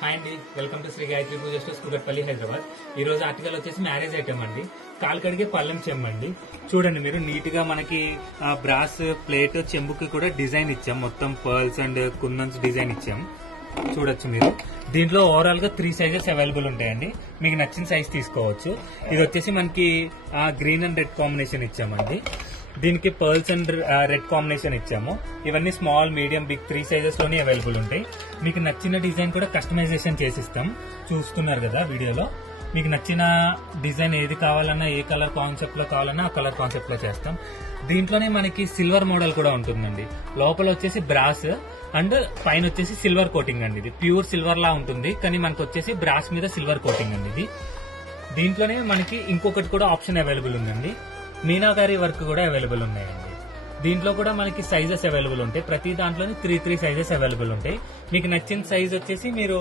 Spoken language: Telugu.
హాయ్ అండి, welcome to Shri Gayatri Puja stores Kukatpally Hyderabad. ఈ రోజు ఆర్టికల్ వచ్చేసి మ్యారేజ్ ఐటమ్ అండి. కాలు కడిగే పళ్ళెం చెంబండి. చూడండి మీరు నీట్ గా మనకి బ్రాస్ ప్లేట్ చెంబుకి కూడా డిజైన్ ఇచ్చాం. మొత్తం పర్ల్స్ అండ్ కుందన్స్ డిజైన్ ఇచ్చాం. చూడొచ్చు మీరు. దీంట్లో ఓవరాల్ గా 3 సైజెస్ అవైలబుల్ ఉంటాయండి. మీకు నచ్చిన సైజ్ తీసుకోవచ్చు. ఇది వచ్చేసి మనకి గ్రీన్ అండ్ రెడ్ కాంబినేషన్ ఇచ్చామండి. దీనికి పర్ల్స్ అండ్ రెడ్ కాంబినేషన్ ఇచ్చాము. ఇవన్నీ స్మాల్, మీడియం, బిగ్ 3 సైజెస్ లోనే అవైలబుల్ ఉంటాయి. మీకు నచ్చిన డిజైన్ కూడా కస్టమైజేషన్ చేసిస్తాం. చూస్తున్నారు కదా వీడియోలో. మీకు నచ్చిన డిజైన్ ఏది కావాలన్నా, ఏ కలర్ కాన్సెప్ట్ లో కావాలన్నా ఆ కలర్ కాన్సెప్ట్ లో చేస్తాం. దీంట్లోనే మనకి సిల్వర్ మోడల్ కూడా ఉంటుందండి. లోపల వచ్చేసి బ్రాస్ అండ్ పైన వచ్చేసి సిల్వర్ కోటింగ్ అండి. ఇది ప్యూర్ సిల్వర్ లా ఉంటుంది, కానీ మనకు వచ్చేసి బ్రాస్ మీద సిల్వర్ కోటింగ్ అండి. ఇది దీంట్లోనే మనకి ఇంకొకటి కూడా ఆప్షన్ అవైలబుల్ ఉందండి. మీనాకారి వర్క్ కూడా అవైలబుల్ ఉన్నాయండి. దీంట్లో కూడా మనకి సైజెస్ అవైలబుల్ ఉంటాయి. ప్రతి దాంట్లోనే 3 సైజెస్ అవైలబుల్ ఉంటాయి. మీకు నచ్చిన సైజ్ వచ్చేసి మీరు